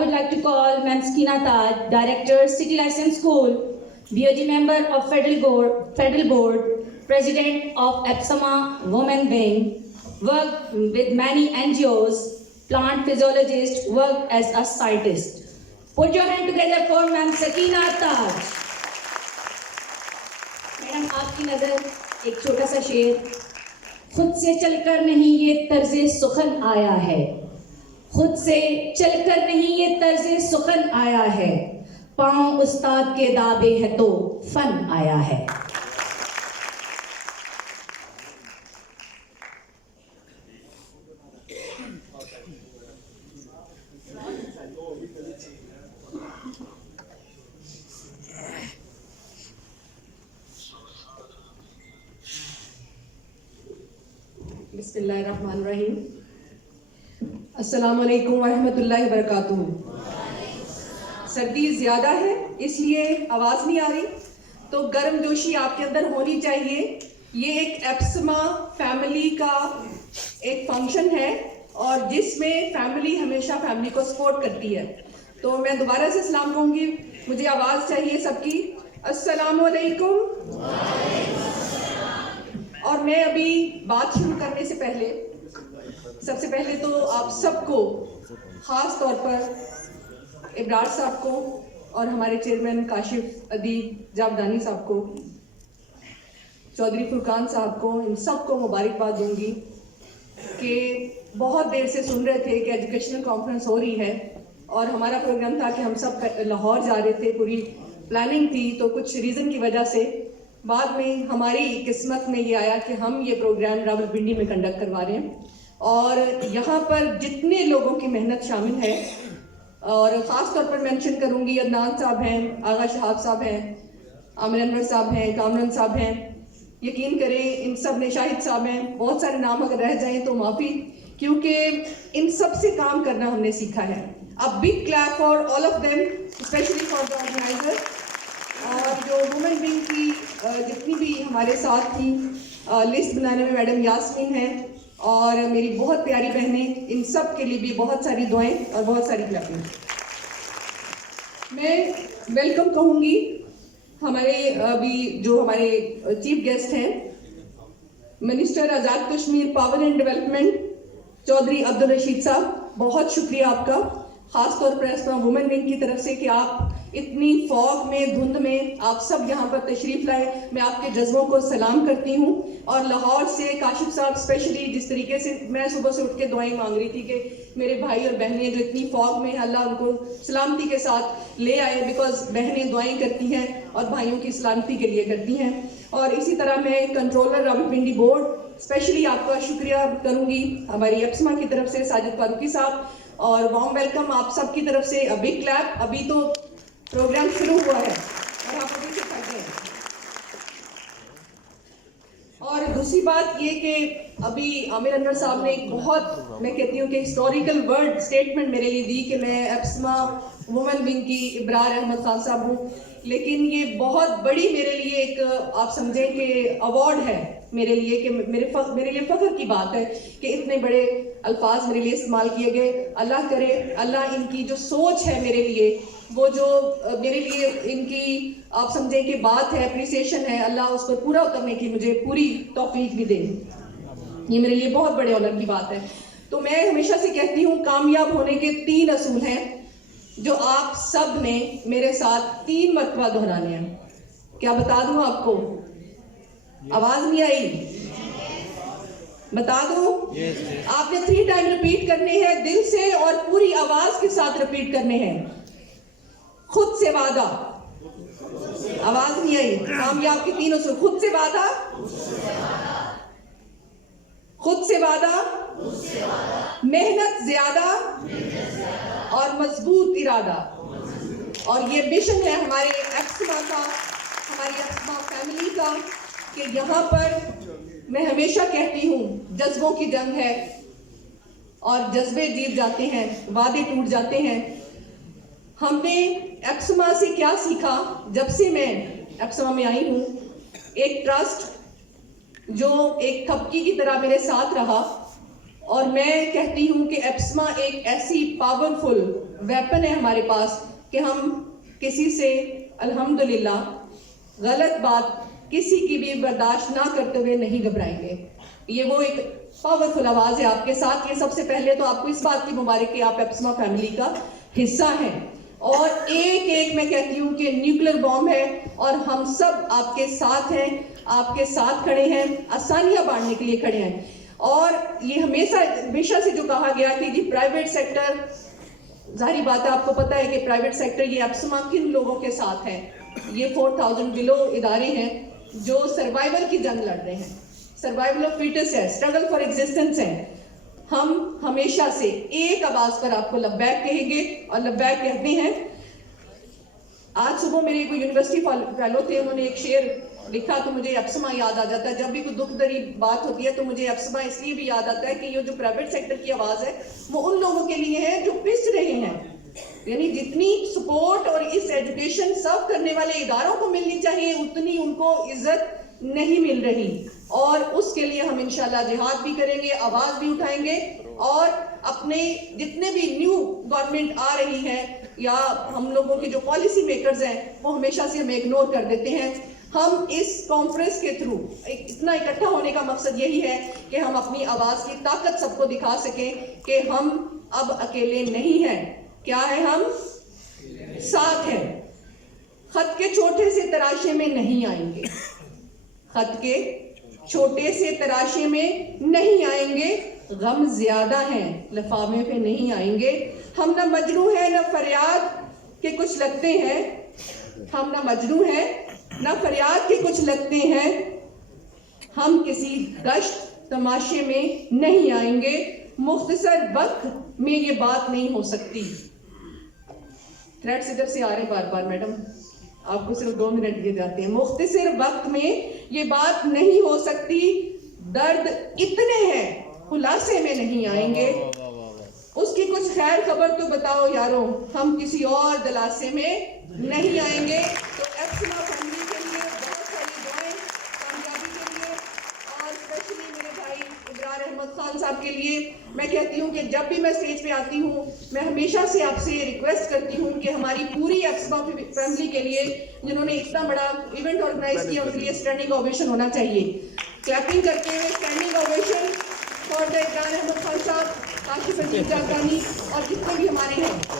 would like to call Ms. Sakina Taj, Director, City License School, BOG member of Federal Board, President of APSAMA Women Wing, worked with many NGOs, plant physiologist, worked as a scientist. Put your hand together for Ms. Sakina Taj. Madam आपकी नजर एक छोटा सा शेर, खुद से चलकर नहीं ये तर्ज़े सुखन आया है, खुद से चलकर नहीं ये तर्ज़े सुखन आया है, पाँव उस्ताद के दाबे है तो फन आया है. बिस्मिल्लाहिर्रहमानिर्रहीम. अस्सलामु अलैकुम वरहमतुल्लाहि वबरकातुहू. सर्दी ज़्यादा है इसलिए आवाज़ नहीं आ रही, तो गर्म जोशी आपके अंदर होनी चाहिए. ये एक एप्समा फैमिली का एक फंक्शन है और जिसमें फैमिली हमेशा फैमिली को सपोर्ट करती है. तो मैं दोबारा से सलाम कहूँगी, मुझे आवाज़ चाहिए सबकी. अस्सलामु अलैकुम. और मैं अभी बात शुरू करने से पहले सबसे पहले तो आप सबको, ख़ास तौर पर इब्रार साहब को और हमारे चेयरमैन काशिफ अदीब जावदानी साहब को, चौधरी फुरकान साहब को, इन सबको मुबारकबाद दूंगी कि बहुत देर से सुन रहे थे कि एजुकेशनल कॉन्फ्रेंस हो रही है और हमारा प्रोग्राम था कि हम सब लाहौर जा रहे थे, पूरी प्लानिंग थी. तो कुछ रीज़न की वजह से बाद में हमारी किस्मत में ये आया कि हम ये प्रोग्राम रावलपिंडी में कंडक्ट करवा रहे हैं. और यहाँ पर जितने लोगों की मेहनत शामिल है, और ख़ास तौर पर मेंशन करूँगी, अदनान साहब हैं, आगा शहाब साहब हैं, आमिर अनवर साहब हैं, कामरान साहब हैं, यकीन करें इन सब ने, शाहिद साहब हैं, बहुत सारे नाम अगर रह जाएं तो माफ़ी, क्योंकि इन सब से काम करना हमने सीखा है. A big clap for all of them, specially for the organiser. और जो वुमेन विंग की जितनी भी हमारे साथ थी, लिस्ट बनाने में मैडम यास्मीन हैं और मेरी बहुत प्यारी बहनें, इन सब के लिए भी बहुत सारी दुआएं और बहुत सारी क्लैपिंग. मैं वेलकम कहूँगी हमारे अभी जो हमारे चीफ गेस्ट हैं, minister Azad Kashmir power and development Chaudhry Abdul Rashid sahab. बहुत शुक्रिया आपका, ख़ास तौर पर एस्मा वुमेन विंग की तरफ से कि आप इतनी फॉग में, धुंध में आप सब यहाँ पर तशरीफ़ लाए. मैं आपके जज्बों को सलाम करती हूँ. और लाहौर से काशिफ साहब स्पेशली, जिस तरीके से मैं सुबह से उठ के दुआएं मांग रही थी कि मेरे भाई और बहनें जो इतनी फॉग में, अल्लाह उनको सलामती के साथ ले आए, बिकॉज बहनें दुआएं करती हैं और भाइयों की सलामती के लिए करती हैं. और इसी तरह मैं कंट्रोलर रावलपिंडी बोर्ड स्पेशली आपका शुक्रिया करूँगी, हमारी एप्समा की तरफ से साजिद फारूकी साहब, और वार्म वेलकम आप सब की तरफ से. A big clap. अभी तो प्रोग्राम शुरू हुआ है और आप अभी से करते हैं. और दूसरी बात ये कि अभी आमिर अनवर साहब ने एक बहुत, मैं कहती हूँ कि हिस्टोरिकल वर्ड स्टेटमेंट मेरे लिए दी कि मैं एप्समा वुमेन विंग की इब्रार अहमद खान साहब हूँ. लेकिन ये बहुत बड़ी मेरे लिए एक, आप समझें कि अवार्ड है मेरे लिए, कि मेरे लिए फ़ख्र की बात है कि इतने बड़े अल्फाज मेरे लिए इस्तेमाल किए गए. अल्लाह करे, अल्लाह इनकी जो सोच है मेरे लिए, वो जो मेरे लिए इनकी आप समझें कि बात है, अप्रिसिएशन है, अल्लाह उस पर पूरा उतरने की मुझे पूरी तौफीक भी दे. ये मेरे लिए बहुत बड़े ऑनर की बात है. तो मैं हमेशा से कहती हूँ, कामयाब होने के 3 असूल हैं जो आप सब ने मेरे साथ 3 मरतबा दोहराने हैं. क्या बता दूँ आपको? आवाज़ नहीं आई? बता दूँ? आपने 3 टाइम रिपीट करने हैं, दिल से और पूरी आवाज़ के साथ रिपीट करने हैं. खुद से वादा. आवाज नहीं आई. कामयाब की 3 असूल. खुद से वादा, खुद से वादा, मेहनत ज्यादा और मजबूत इरादा. और ये मिशन है हमारे एप्समा का, हमारी एप्समा फैमिली का, कि यहाँ पर मैं हमेशा कहती हूँ जज्बों की जंग है और जज्बे जीत जाते हैं, वादे टूट जाते हैं. हमने एप्समा से क्या सीखा जब से मैं एप्समा में आई हूँ? एक ट्रस्ट जो एक थपकी की तरह मेरे साथ रहा اور میں کہتی ہوں کہ ایپسما ایک ایسی پاورفل ویپن ہے ہمارے پاس کہ ہم کسی سے الحمدللہ غلط بات کسی کی بھی برداشت نہ کرتے ہوئے نہیں گھبرائیں گے. یہ وہ ایک پاورفل آواز ہے آپ کے ساتھ. یہ سب سے پہلے تو آپ کو اس بات کی مبارک کہ آپ ایپسما فیملی کا حصہ ہیں. اور ایک میں کہتی ہوں کہ نیوکلیر بوم ہے اور ہم سب آپ کے ساتھ ہیں, آپ کے ساتھ کھڑے ہیں, آسانیاں بانٹنے کے لیے کھڑے ہیں. اور یہ ہمیشہ سے جو کہا گیا کہ جی پرائیویٹ سیکٹر, ظاہری بات ہے آپ کو پتہ ہے کہ پرائیویٹ سیکٹر یہ ایپسما کن لوگوں کے ساتھ ہے. یہ 4000 بلو ادارے ہیں جو سروائیول کی جنگ لڑ رہے ہیں, سروائیول آف فیٹس ہے, اسٹرگل فار ایگزسٹنس ہے. ہم ہمیشہ سے ایک آواز پر آپ کو لبیک کہیں گے اور لبیک کہتے ہیں. آج صبح میرے کوئی یونیورسٹی فیلو تھے, انہوں نے ایک شعر لکھا تو مجھے ایپسما یاد آ جاتا ہے. جب بھی کوئی دکھ دری بات ہوتی ہے تو مجھے ایپسما اس لیے بھی یاد آتا ہے کہ یہ جو پرائیویٹ سیکٹر کی آواز ہے وہ ان لوگوں کے لیے ہے جو پس رہے ہیں. یعنی جتنی سپورٹ اور اس ایجوکیشن سرو کرنے والے اداروں کو ملنی چاہیے اتنی ان کو عزت نہیں مل رہی. اور اس کے لیے ہم انشاءاللہ جہاد بھی کریں گے, آواز بھی اٹھائیں گے. اور اپنے جتنے بھی نیو گورنمنٹ آ رہی ہے یا ہم لوگوں کے جو پالیسی میکرز ہیں وہ ہمیشہ سے ہمیں اگنور کر دیتے ہیں. ہم اس کانفرنس کے تھرو اتنا اکٹھا ہونے کا مقصد یہی ہے کہ ہم اپنی آواز کی طاقت سب کو دکھا سکیں کہ ہم اب اکیلے نہیں ہیں. کیا ہے؟ ہم ساتھ ہیں. خط کے چھوٹے سے تراشے میں نہیں آئیں گے, خط کے چھوٹے سے تراشے میں نہیں آئیں گے. غم زیادہ ہیں لفافے پہ نہیں آئیں گے. ہم نہ مجروح ہیں نہ فریاد کے کچھ لگتے ہیں, ہم نہ مجروح ہیں نہ فریاد کے کچھ لگتے ہیں. ہم کسی گشت تماشے میں نہیں آئیں گے. مختصر وقت میں یہ بات نہیں ہو سکتی. تھریڈس ادھر سے آ رہے بار بار میڈم, آپ کو صرف 2 منٹ دیے جاتے ہیں. مختصر وقت میں یہ بات نہیں ہو سکتی. درد اتنے ہیں خلاصے میں نہیں آئیں گے. اس کی کچھ خیر خبر تو بتاؤ یارو, ہم کسی اور دلاسے میں نہیں آئیں گے. تو ایپسما فیملی کے لیے بہت ساری دعائیں کامیابی کے لیے, اور اسپیشلی میرے بھائی ابرار احمد خان صاحب کے لیے. میں کہتی ہوں کہ جب بھی میں اسٹیج پہ آتی ہوں میں ہمیشہ سے آپ سے ریکویسٹ کرتی ہوں کہ ہماری پوری ایپسما فیملی کے لیے جنہوں نے اتنا بڑا ایونٹ آرگنائز کیا ان کے لیے اسٹینڈنگ اوویشن ہونا چاہیے. کلیپنگ کرتے ہوئے اسٹینڈنگ اوویشن فار دا ابرار احمد خان صاحب, کاشف عزیز جاگانی اور جتنے بھی ہمارے ہیں.